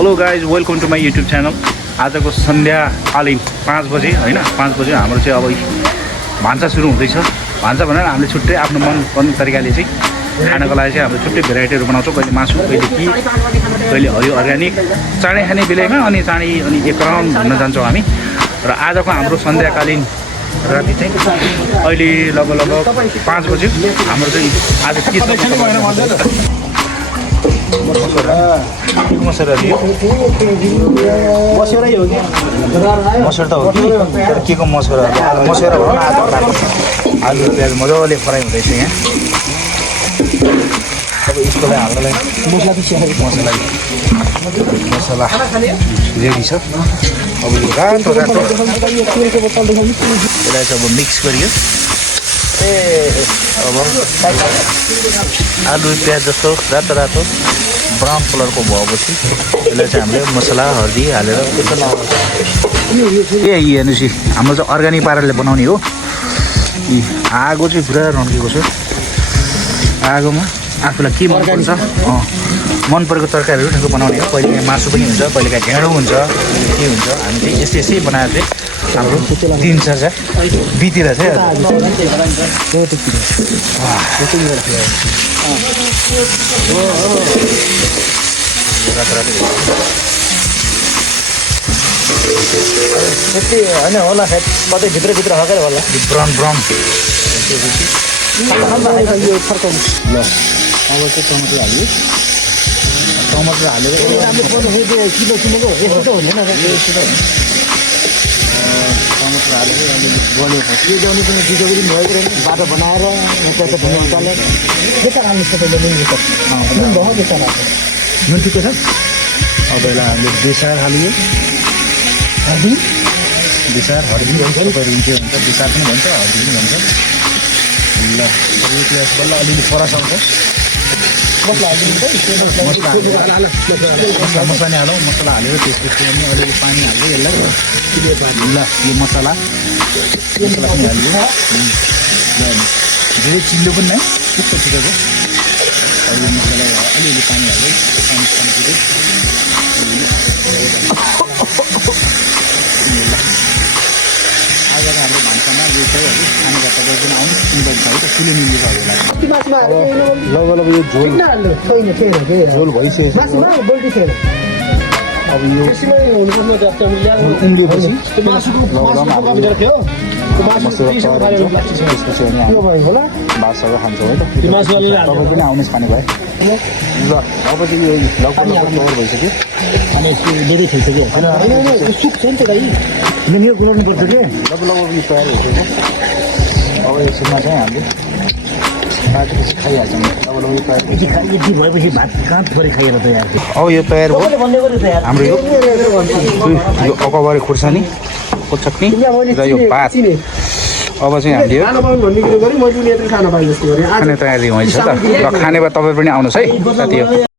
Hello guys welcome to my YouTube channel. आजको सन्ध्याकालीन 5 बजे होइन 5 बजे हाम्रो चाहिँ अब भान्सा सुरु हुँदैछ। भान्सा भनेर हामीले छुट्टै आफ्नो मनपर्ने तरिकाले चाहिँ खानाको लागि चाहिँ हाम्रो छुट्टै भेराइटीहरू बनाउँछौँ। कहिले मासु, कहिले कि, कहिले हरियो अर्ग्यानिक, चाँडै खाने बेलामा अनि चाँडै अनि एक राउन्ड घुम्न जान्छौँ हामी। र आजको हाम्रो सन्ध्याकालीन राति चाहिँ अहिले लगभग 5 बज्यो। हाम्रो चाहिँ आज के छ मसुरा दियो। मसुरै हो कि मसुर त हो कि तर के को मसुरा मसुरा भनौँ न। आलु प्याज मजाले फ्राई हुँदैछ यहाँ। अब यसको लागि हाल्नलाई मसला रेडी छ। अब यो रातो रातो यसलाई चाहिँ अब मिक्स गरियो। अब आलु प्याज जस्तो रातो रातो ब्राउन कलरको भएपछि यसलाई चाहिँ हामीले मसला हर्दी हालेर हेर्नुहोस् हाम्रो चाहिँ अर्ग्यानिक पाराले बनाउने हो। आगो चाहिँ पुरा रन्केको छ। आगोमा आफूलाई के मनपर्छ मन परेको तरकारीहरू ठ्याक्क बनाउने हो। कहिले मासु पनि हुन्छ, कहिले काहीँ ढेँडो हुन्छ, के हुन्छ। हामी चाहिँ यसै बनाएर चाहिँ हाम्रो दिनचर्या बितिरहेछ। त्यति होइन होला सायद कतै भित्रभित्र हकेर होला। ब्राउन ब्राउन यो फर्काउनु ल। अब चाहिँ टमाटर हाल्यो। टमाटर हालेर किलो किलोको यस्तो त हुँदैन। टमाटर हालेर अलिअलि गलेपछि यो गाउने पनि बिजो पनि भएको रहेछ। बाटो बनाएर पैसा धुनु चलेर बेकार हाल्नु सबैले नुन भयो बेकार हाल्छ। नुन ठिकै छ। अब यसलाई हामीले बेसार हाल्यो। हर्दी बेसार हर्दी भन्छ नि, कहिले के भन्छ बेसार पनि भन्छ हर्दी पनि भन्छ। ल यो प्याज बल्ल अलिअलि फरसाउँछ। मसला हाल्नु मसला नै हालौँ। मसला हालेर त्यसपछि पनि अलिअलि पानी हाल्दै यसलाई ल यो मसला पनि हाल्यो। धेरै चिल्लो पनि नै ठिक्क ठिक्कको। अब यो मसला अलिअलि पानी हाल्दै पानी दिँदै आज हाम्रो भान्सामा यो चाहिँ खानेका तपाईँ पनि आउनु इन्भाइट भयो त ठुलो मिल्ने छ लगभग यो झोल भइसकेको छ। अब यो उम्लिएपछि त्यसपछि भातसँग खान्छौँ है त। तपाईँ पनि आउनुहोस् खाने भए ल। अब चाहिँ यो लगभग कभर भइसक्यो अनि धेरै खाइसक्यो। सुक्छ नि त भाइ यो गुलाउनु पर्छ कि लगभग यो तयार भइसक्यो। अब यसमा चाहिँ हामीले काटेपछि खाइहाल्छौँ। लगभग यो तयार यति भएपछि भात कहाँ थोरै खाएर तयार थियो। अब यो तयार भयो हाम्रो यो अकबरी खुर्सानीको चटनी र यो भात। अब चाहिँ हामीले खाने तयारी भइसक्यो त। र खाने भए तपाईँ पनि आउनुहोस् है साथी।